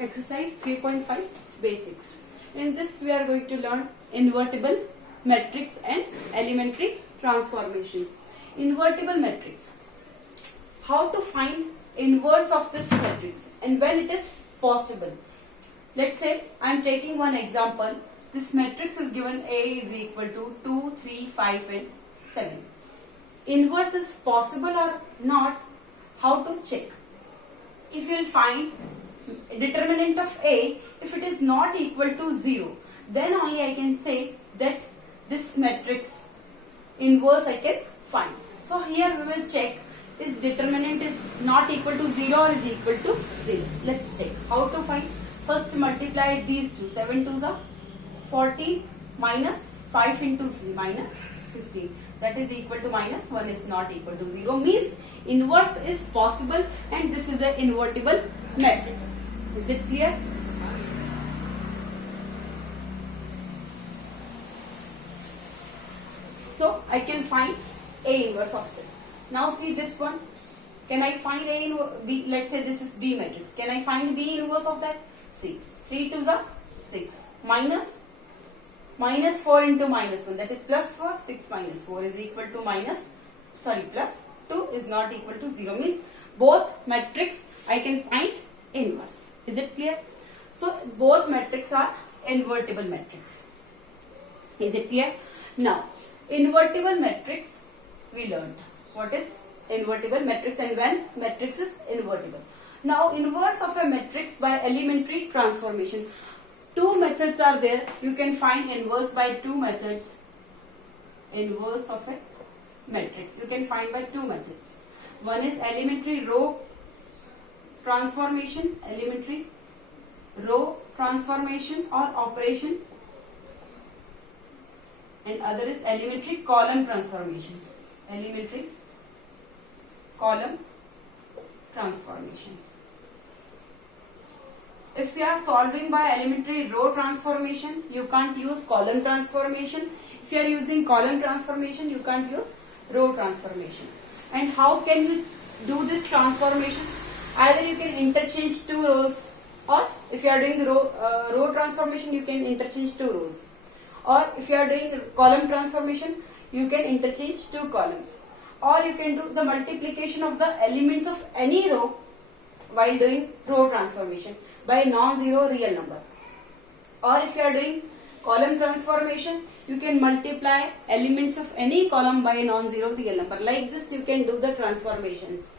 Exercise 3.5 Basics. In this we are going to learn invertible matrix and elementary transformations. Invertible matrix. How to find inverse of this matrix and when it is possible. Let's say I am taking one example. This matrix is given A is equal to 2, 3, 5 and 7. Inverse is possible or not? How to check? If you will find determinant of A, if it is not equal to 0, then only I can say that this matrix inverse I can find. So here we will check is determinant is not equal to 0 or is equal to 0. Let's check how to find. First multiply these two. 7 2s are 14 minus 5 into 3 minus 15. That is equal to minus 1 is not equal to 0. Means inverse is possible and this is an invertible matrix. Is it clear? So I can find A inverse of this. Now see this one. Can I find A inverse? B, let's say this is B matrix. Can I find B inverse of that? See, 3 2s are 6 minus 4 into minus 1, that is plus 4. 6 minus 4 is equal to plus 2 is not equal to 0. Means both matrix I can find inverse. Is it clear? So both matrix are invertible matrix. Is it clear? Now invertible matrix we learned. What is invertible matrix and when matrix is invertible. Now inverse of a matrix by elementary transformation. Two methods are there. You can find inverse by two methods. Inverse of a matrix you can find by two methods. One is elementary row transformation, elementary row transformation or operation, and other is elementary column transformation. Elementary column transformation. If you are solving by elementary row transformation, you can't use column transformation. If you are using column transformation, you can't use row transformation. And how can you do this transformation? Either you can interchange two rows, or if you are doing row transformation, you can interchange two rows. Or if you are doing column transformation, you can interchange two columns. Or you can do the multiplication of the elements of any row while doing row transformation by non-zero real number. Or if you are doing column transformation, you can multiply elements of any column by non-zero real number. Like this you can do the transformations.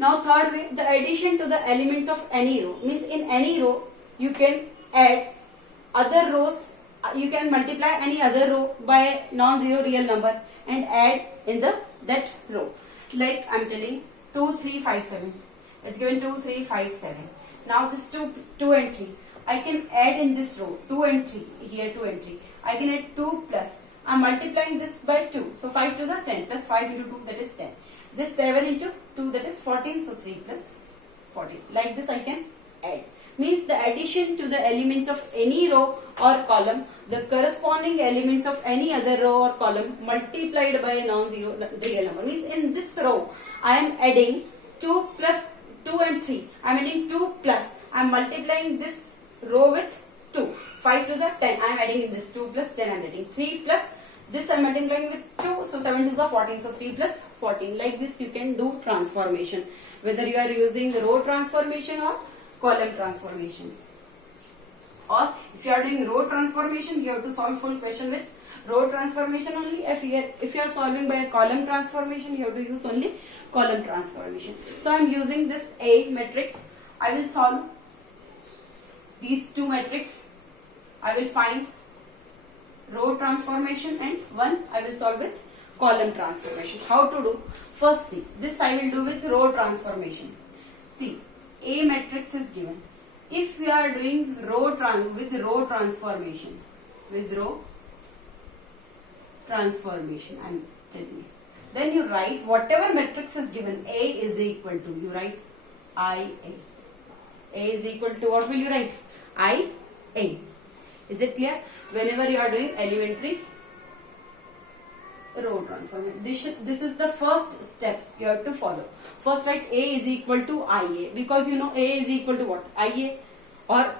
Now third way, the addition to the elements of any row. Means in any row you can add other rows, you can multiply any other row by non-zero real number and add in that row. Like I am telling 2, 3, 5, 7. It's given 2, 3, 5, 7. Now this 2 and 3. I can add in this row 2 and 3. Here 2 and 3. I can add 2 plus. I am multiplying this by 2. So 5 2s are 10 plus 5 into 2 that is 10. This 7 into 2 that is 14. So 3 plus 14. Like this I can add. Means the addition to the elements of any row or column, the corresponding elements of any other row or column multiplied by a non-zero real number. Means in this row I am adding 2 plus 2 and 3. I am adding 2 plus. I am multiplying this row with 2. 5 2s are 10. I am adding in this 2 plus 10 I am adding. 3 plus this I am multiplying with 2. So 7 2s are 14. So 3 plus 14. Like this you can do transformation. Whether you are using row transformation or column transformation. Or if you are doing row transformation, you have to solve full question with row transformation only. If you are solving by a column transformation, you have to use only column transformation. So I am using this A matrix. I will solve these two matrix. I will find row transformation and one I will solve with column transformation. How to do? First see, this I will do with row transformation. See, A matrix is given. If we are doing row transformation, I am telling you, then you write whatever matrix is given. A is equal to, you write IA. A is equal to, what will you write? IA. Is it clear? Whenever you are doing elementary row transformation, this is the first step you have to follow. First write A is equal to IA, because you know A is equal to what? IA. Or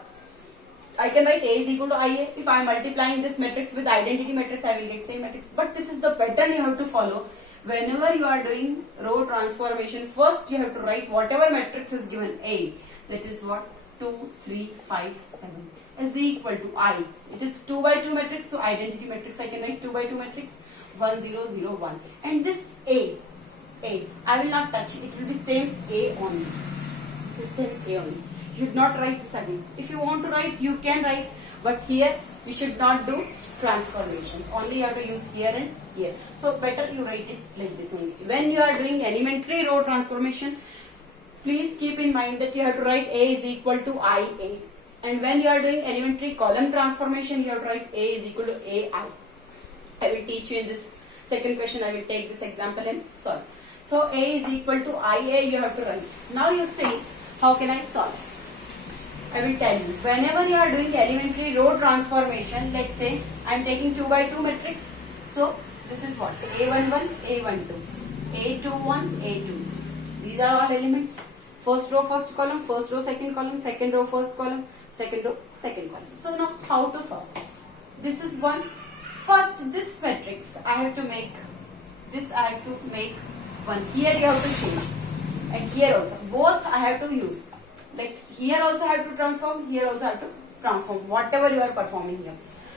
I can write A is equal to IA. If I am multiplying this matrix with identity matrix, I will get same matrix. But this is the pattern you have to follow. Whenever you are doing row transformation, first you have to write whatever matrix is given A. That is what? 2, 3, 5, 7 is equal to I. It is 2 by 2 matrix, so identity matrix I can write 2 by 2 matrix 1, 0, 0, 1. And this A, I will not touch it. It will be same A only. This is same A only. You should not write this again. If you want to write, you can write, but here you should not do transformations. Only you have to use here and here. So better you write it like this only. When you are doing elementary row transformation, please keep in mind that you have to write A is equal to IA. And when you are doing elementary column transformation, you have to write A is equal to AI. I will teach you in this second question. I will take this example and solve. So A is equal to IA you have to write. Now you see, how can I solve? I will tell you. Whenever you are doing elementary row transformation, let's say I am taking 2 by 2 matrix. So this is what? A11, A12, A21, A2. These are all elements. First row, first column, first row, second column, second row, first column, second row, second column. So now how to solve? This is one. First this matrix I have to make, this I have to make one. Here you have to change. And here also. Both I have to use. Like here also I have to transform, here also I have to transform. Whatever you are performing here.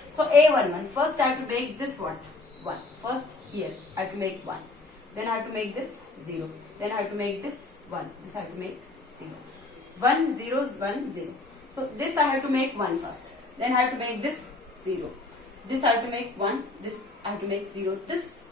So A11. First I have to make this what? 1. First here I have to make 1. Then I have to make this 0. Then I have to make this 1. This I have to make 0. 1, 0, 1, 0. So this I have to make 1 first. Then I have to make this 0. This I have to make 1. This I have to make 0. This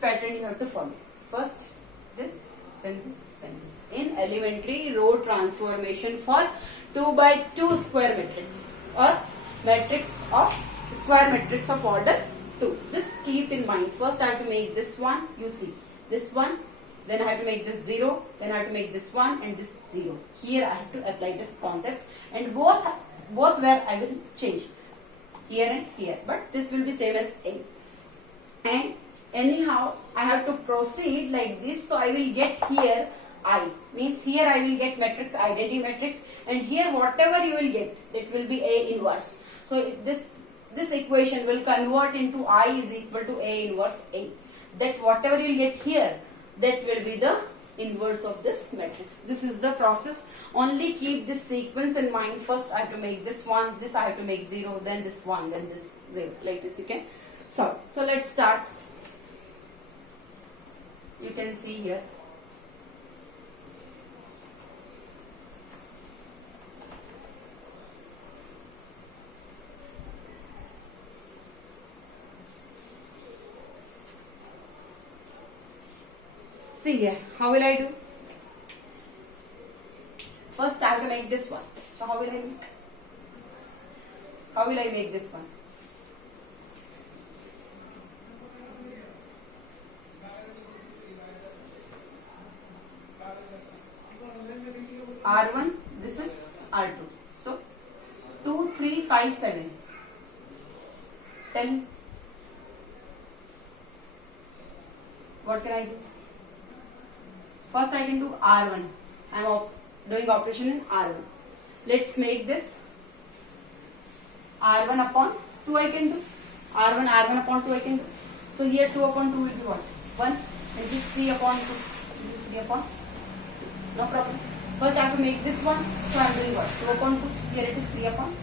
pattern you have to follow. First this, then this, then this. In elementary row transformation for 2 by 2 square matrix or matrix of square matrix of order 2. This keep in mind. First I have to make this one. You see this one. Then I have to make this 0. Then I have to make this 1 and this 0. Here I have to apply this concept. And both where I will change. Here and here. But this will be same as A. And anyhow I have to proceed like this. So I will get here I. Means here I will get matrix, identity matrix. And here whatever you will get, it will be A inverse. So this equation will convert into I is equal to A inverse A. That whatever you will get here, that will be the inverse of this matrix. This is the process. Only keep this sequence in mind. First I have to make this 1, this I have to make 0, then this 1, then this 0. Like this you can solve. So let's start. You can see here. See here, how will I do? First I have to make this one. So how will I make? How will I make this one? R1, this is R2. So 2, 3, 5, 7. Tell me. What can I do? First I can do R1. I am doing operation in R1. Let's make this R1 upon 2 I can do. R1 upon 2 I can do. So here 2 upon 2 will be what? 1. And this 3 upon 2. This 3 upon 2. No problem. First I have to make this one. So I am doing what? 2 upon 2. Here it is 3 upon 2.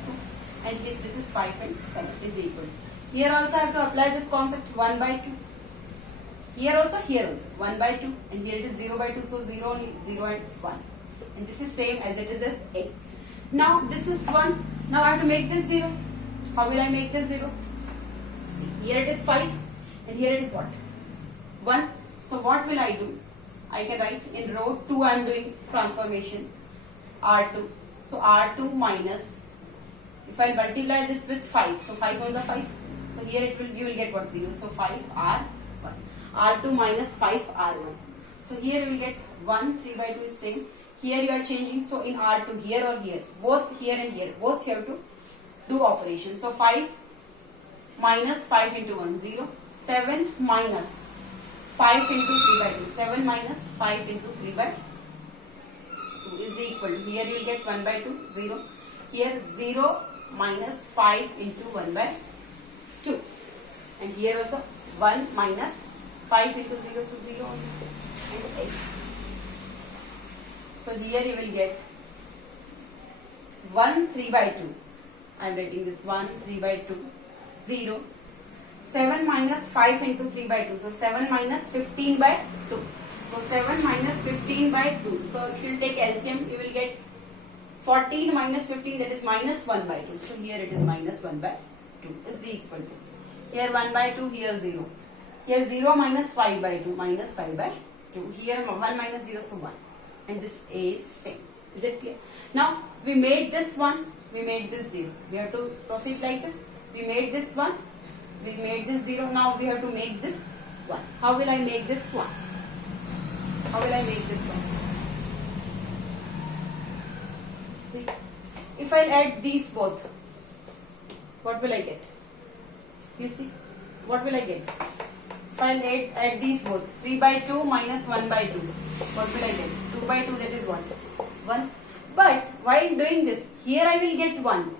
And here this is 5 and 7 is equal. Here also I have to apply this concept 1 by 2. Here also 1 by 2, and here it is 0 by 2, so 0 only, 0 and 1. And this is same as it is as A. Now this is 1. Now I have to make this 0. How will I make this 0? See, here it is 5, and here it is what? 1. So what will I do? I can write in row 2 I am doing transformation, R2. So R2 minus, if I multiply this with 5, so 5 on the 5. So here it will, you will get what? 0. So 5 R1. R2 minus 5 R1. So here you will get 1, 3 by 2 is same. Here you are changing. So in R2, here or here, both here and here, both you have to do operation. So 5 minus 5 into 1, 0. 7 minus 5 into 3 by 2. 7 minus 5 into 3 by 2 is equal equal to, here you will get 1 by 2, 0. Here 0 minus 5 into 1 by 2. And here also 1 minus 5 into 0, so 0 only. And 8. So here you will get 1 3 by 2. I am writing this 1 3 by 2, 0. 7 minus 5 into 3 by 2. So 7 minus 15 by 2. So 7 minus 15 by 2. So if you will take LCM, you will get 14 minus 15, that is minus 1 by 2. So here it is minus 1 by 2 is equal to. Here 1 by 2, here 0. Here 0 minus 5 by 2, minus 5 by 2. Here 1 minus 0, so 1. And this A is same. Is it clear? Now we made this 1, we made this 0. We have to proceed like this. We made this 1, we made this 0. Now we have to make this 1. How will I make this 1? How will I make this 1? See, if I add these both, what will I get? You see, what will I get? If I add these both, 3 by 2 minus 1 by 2, what will I get? 2 by 2, that is what? 1. But while doing this, here I will get 1.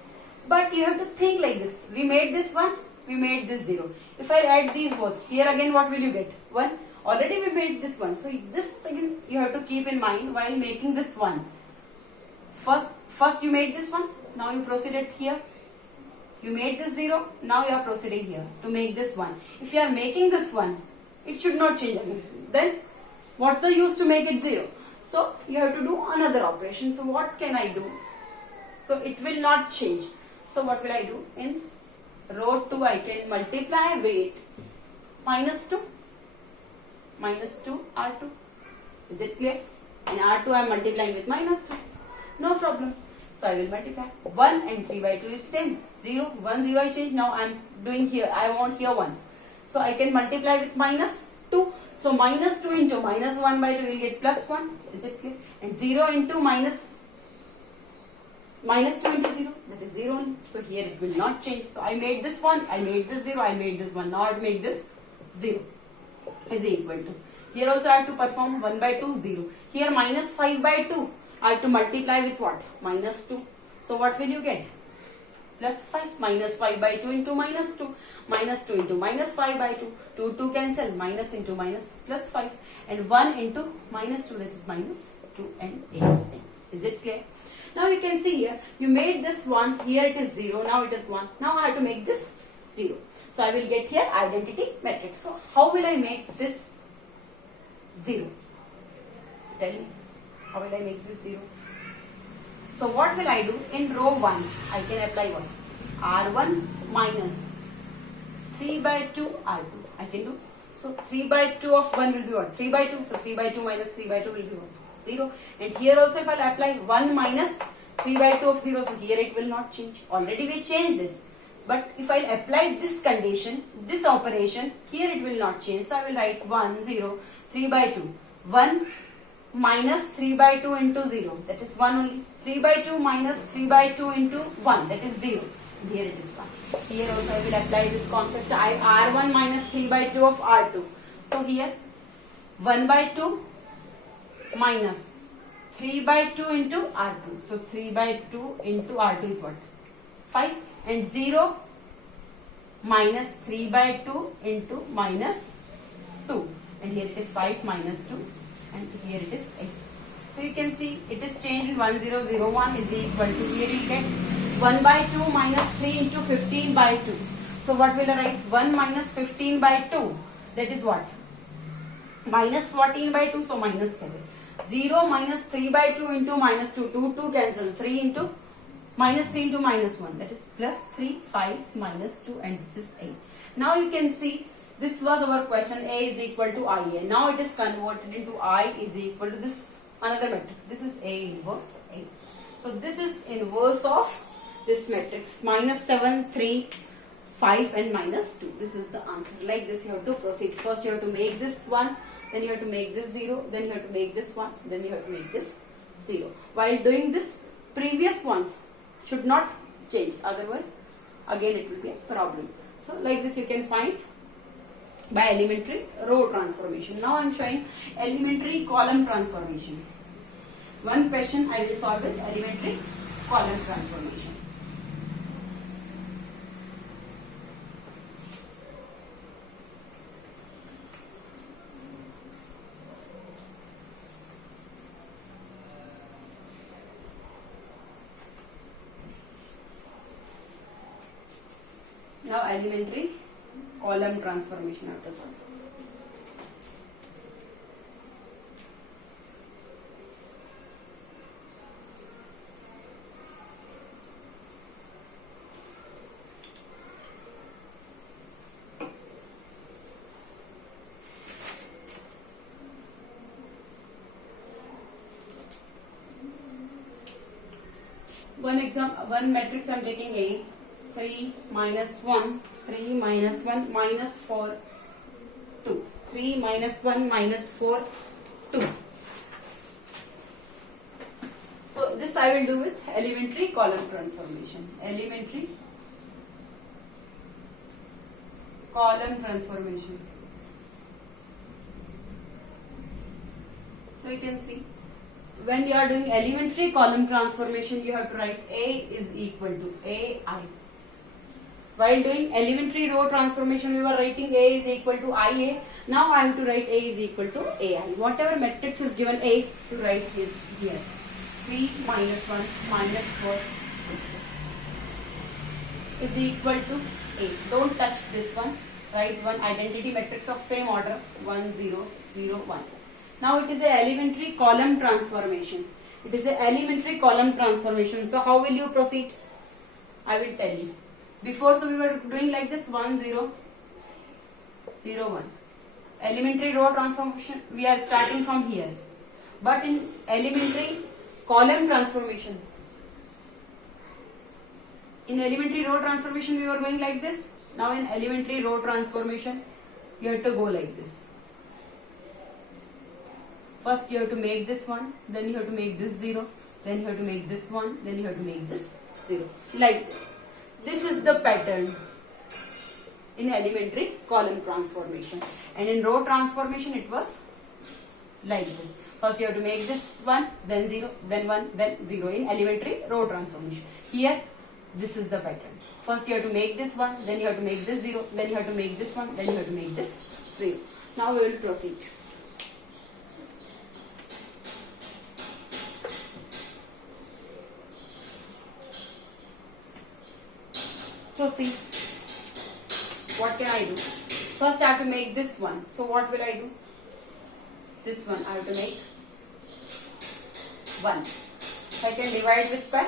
But you have to think like this. We made this 1, we made this 0. If I add these both, here again what will you get? 1. Already we made this 1. So this again you have to keep in mind while making this 1. First you made this 1, now you proceeded here. You made this 0, now you are proceeding here to make this 1. If you are making this 1, it should not change again. Then what's the use to make it 0? So you have to do another operation. So what can I do? So it will not change. So what will I do? In row 2 I can multiply with minus 2. Minus 2 R2. Is it clear? In R2 I am multiplying with minus 2. No problem. So I will multiply. 1 and 3 by 2 is same. 0, 1, 0 I change. Now I am doing here. I want here 1. So I can multiply with minus 2. So minus 2 into minus 1 by 2 will get plus 1. Is it clear? And 0 into minus 2 into 0. That is 0 only. So here it will not change. So I made this 1. I made this 0. I made this 1. Now I will make this 0. Is equal to. Here also I have to perform 1 by 2, 0. Here minus 5 by 2. I have to multiply with what? Minus 2. So what will you get? Plus 5. Minus 5 by 2 into minus 2. Minus 2 into minus 5 by 2. 2, 2 cancel. Minus into minus plus 5. And 1 into minus 2, that is minus 2 and A is same. Is it clear? Now you can see here, you made this 1. Here it is 0. Now it is 1. Now I have to make this 0. So I will get here identity matrix. So how will I make this 0? Tell me. How will I make this 0? So what will I do? In row 1, I can apply what? R1 minus 3 by 2 R2. I can do. So 3 by 2 of 1 will be what? 3 by 2. So 3 by 2 minus 3 by 2 will be what? 0. And here also if I will apply 1 minus 3 by 2 of 0, so here it will not change. Already we changed this. But if I apply this condition, this operation, here it will not change. So I will write 1, 0, 3 by 2. 1 minus 3 by 2 into 0. That is 1 only. 3 by 2 minus 3 by 2 into 1. That is 0. And here it is 1. Here also I will apply this concept. R1 minus 3 by 2 of R2. So here 1 by 2 minus 3 by 2 into R2. So 3 by 2 into R2 is what? 5. And 0 minus 3 by 2 into minus 2. And here it is 5 minus 2. And here it is 8. So you can see it is changed. 1001 is equal to, here you get 1 by 2 minus 3 into 15 by 2. So what will I write? 1 minus 15 by 2. That is what? Minus 14 by 2. So minus 7. 0 minus 3 by 2 into minus 2. 2, 2 cancel. 3 into minus 3 into minus 1. That is plus 3, 5, minus 2 and this is 8. Now you can see this was our question. A is equal to IA. Now it is converted into I is equal to this another matrix. This is A inverse A. So this is inverse of this matrix. Minus 7, 3, 5 and minus 2. This is the answer. Like this you have to proceed. First you have to make this 1. Then you have to make this 0. Then you have to make this 1. Then you have to make this 0. While doing this, previous ones should not change. Otherwise, again it will be a problem. So like this you can find by elementary row transformation. Now I am showing elementary column transformation. One question I will solve with elementary column transformation. Now elementary column transformation I have to solve. One matrix I am taking A, 3 minus 1, 3 minus 1 minus 4, 2. 3 minus 1 minus 4, 2. So this I will do with elementary column transformation. Elementary column transformation. So you can see, when you are doing elementary column transformation, you have to write A is equal to AI. While doing elementary row transformation, we were writing A is equal to IA. Now I have to write A is equal to AI. Whatever matrix is given A, to write is here. 3 minus 1 minus 4 is equal to A. Don't touch this one. Write one identity matrix of same order, 1 0 0 1. Now it is a elementary column transformation. It is a elementary column transformation. So how will you proceed? I will tell you. Before we were doing like this 1 0 0 1. Elementary row transformation, we are starting from here. But in elementary column transformation, in elementary row transformation we were going like this. Now in elementary row transformation, you have to go like this. First you have to make this one, then you have to make this 0, then you have to make this one, then you have to make this 0. Like this. This is the pattern in elementary column transformation. And in row transformation it was like this. First you have to make this one, then 0, then 1, then 0 in elementary row transformation. Here this is the pattern. First you have to make this one, then you have to make this 0, then you have to make this one, then you have to make this 0. Now we will proceed. So see, what can I do? First I have to make this one. So what will I do? This one I have to make 1. So I can divide with by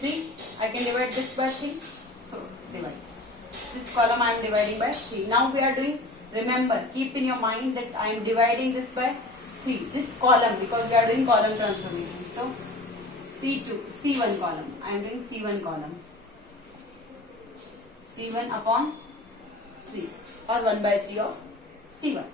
3. I can divide this by 3. So divide. This column I am dividing by 3. Now we are doing, remember, keep in your mind that I am dividing this by 3. This column, because we are doing column transformation. So C1 column. I am doing C1 column. C1 upon 3 or 1 by 3 of C1.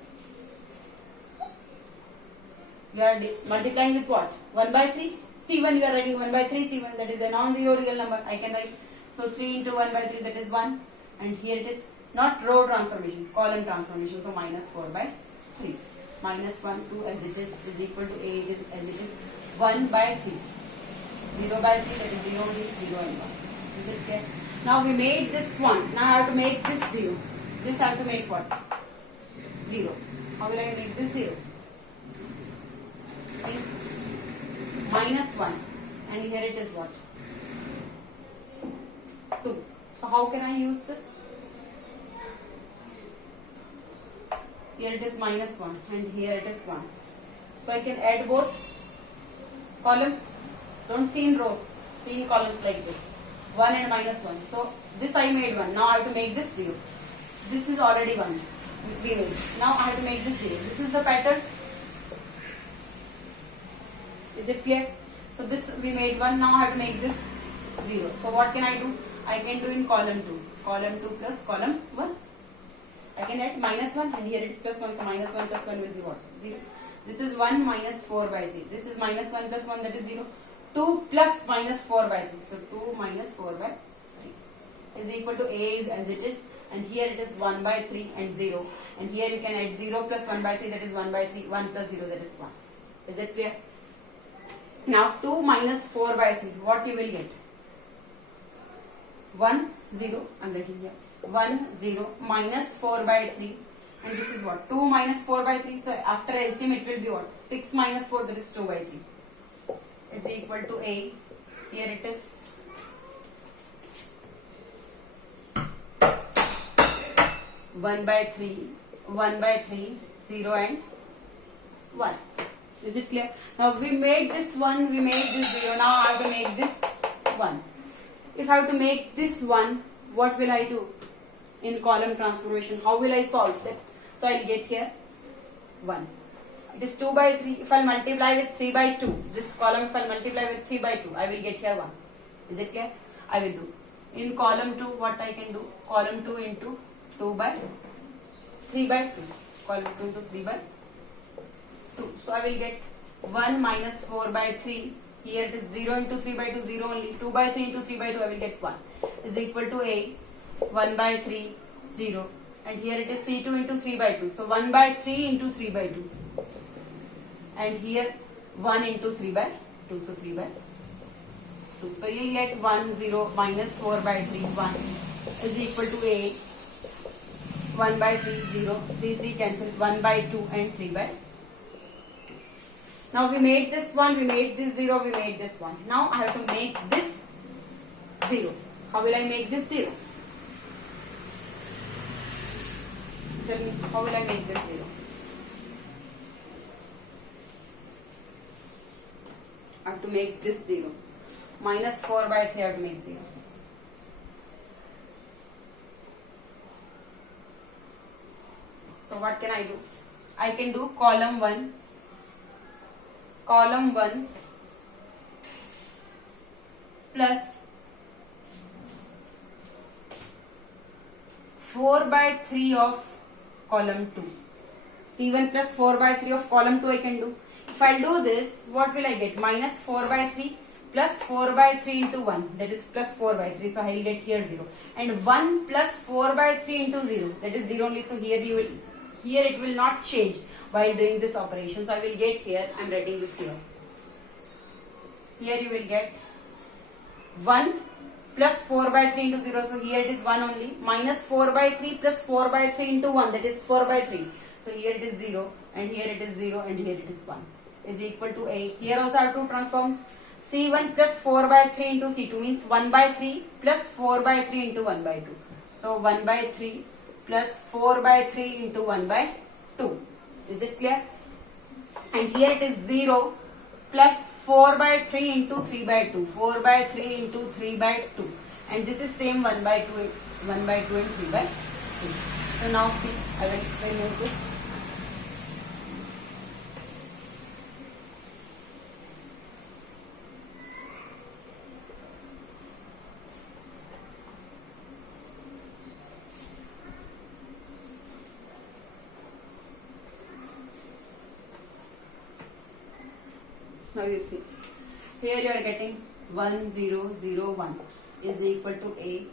We are multiplying with what? 1 by 3. C1 we are writing 1 by 3 C1, that is a non-zero real number. I can write. So 3 into 1 by 3, that is 1. And here it is not row transformation, column transformation. So minus 4 by 3. Minus 1, 2 as it is equal to A is as it is 1 by 3. 0 by 3, that is 0, 0 and 1. Is it clear? Now we made this 1. Now I have to make this 0. This I have to make what? 0. How will I make this 0? Okay. Minus 1. And here it is what? 2. So how can I use this? Here it is minus 1 and here it is 1. So I can add both columns. Don't see in rows, see in columns like this. 1 and minus 1. So this I made 1. Now I have to make this 0. This is already 1. We made. Now I have to make this 0. This is the pattern. Is it clear? So this we made 1. Now I have to make this 0. So what can I do? I can do in column 2. Column 2 plus column 1. I can add minus 1 and here it is plus 1. So minus 1 plus 1 will be what? 0. This is 1 minus 4 by 3. This is minus 1 plus 1, that is 0. 2 plus minus 4 by 3. So 2 minus 4 by 3. is equal to A is as it is, and here it is 1 by 3 and 0, and here you can add 0 plus 1 by 3, that is 1 by 3, 1 plus 0, that is 1. Is it clear? Now 2 minus 4 by 3, what you will get? 1 0, I am writing here, 1 0 minus 4 by 3, and this is what? 2 minus 4 by 3, so after LCM it will be what? 6 minus 4, that is 2 by 3, is equal to A. Here it is 1 by 3, 1 by 3, 0 and 1. Is it clear? Now we made this 1, we made this 0, now I have to make this 1. If I have to make this 1, what will I do in column transformation? How will I solve that? So I will get here 1. It is 2 by 3. If I multiply with 3 by 2, this column if I multiply with 3 by 2, I will get here 1. Is it clear? I will do. In column 2, what I can do? Column 2 into 2 by 3 by 2. Column 2 into 3 by 2. So I will get 1 minus 4 by 3. Here it is 0 into 3 by 2, 0 only. 2 by 3 into 3 by 2, I will get 1. Is equal to A, 1 by 3, 0. And here it is C2 into 3 by 2. So 1 by 3 into 3 by 2. And here 1 into 3 by 2. So 3 by 2. So you get 1, 0 minus 4 by 3, 1 is equal to A, 1 by 3, 0, 3, 3 cancel, 1 by 2 and 3 by 2. Now we made this 1, we made this 0, we made this 1. Now I have to make this 0. How will I make this 0? Tell me, how will I make this 0? I have to make this 0. Minus 4 by 3 I have to make 0. So what can I do? I can do column 1 plus 4 by 3 of column 2. C1 plus 4 by 3 of column 2 I can do. If I do this, what will I get? Minus 4 by 3 plus 4 by 3 into 1, that is plus 4 by 3, so I will get here 0. And 1 plus 4 by 3 into 0, that is 0 only, so here it will not change while doing this operation. So I will get here, I am writing this here. Here you will get 1 plus 4 by 3 into 0, so here it is 1 only, minus 4 by 3 plus 4 by 3 into 1, that is 4 by 3. So here it is 0, and here it is 0, and here it is 1, is equal to A. Here also I have two transforms. C1 plus 4 by 3 into C2 means 1 by 3 plus 4 by 3 into 1 by 2. So 1 by 3 plus 4 by 3 into 1 by 2. Is it clear? And here it is 0 plus 4 by 3 into 3 by 2. 4 by 3 into 3 by 2. And this is same 1 by 2 and 3 by 2. So now see, I will remove this. Now you see, here you are getting 1 0 0 1 is equal to A.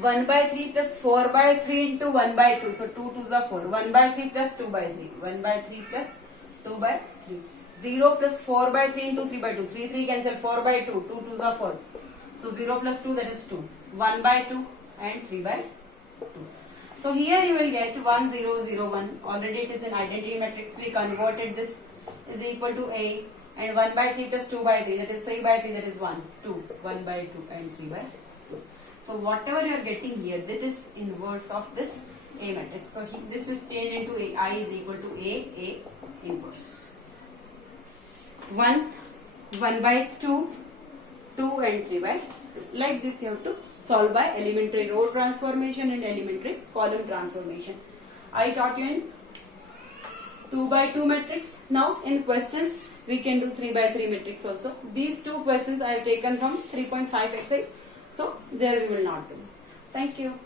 1 by 3 plus 4 by 3 into 1 by 2. So 2 2s are 4. 1 by 3 plus 2 by 3. 1 by 3 plus 2 by 3. 0 plus 4 by 3 into 3 by 2. 3 3 cancel, 4 by 2. 2 2s are 4. So 0 plus 2, that is 2. 1 by 2 and 3 by 2. So here you will get 1 0 0 1. Already it is an identity matrix. We converted this is equal to A. And 1 by 3 plus 2 by 3, that is 3 by 3, that is 1, 2, 1 by 2 and 3 by 2. So whatever you are getting here, that is inverse of this A matrix. So this is changed into A. I is equal to A inverse. 1, 1 by 2, 2 and 3 by 2. Like this you have to solve by elementary row transformation and elementary column transformation. I taught you in 2 by 2 matrix. Now in questions, we can do 3 by 3 matrix also. These two questions I have taken from 3.5 exercise. So there we will not do. Thank you.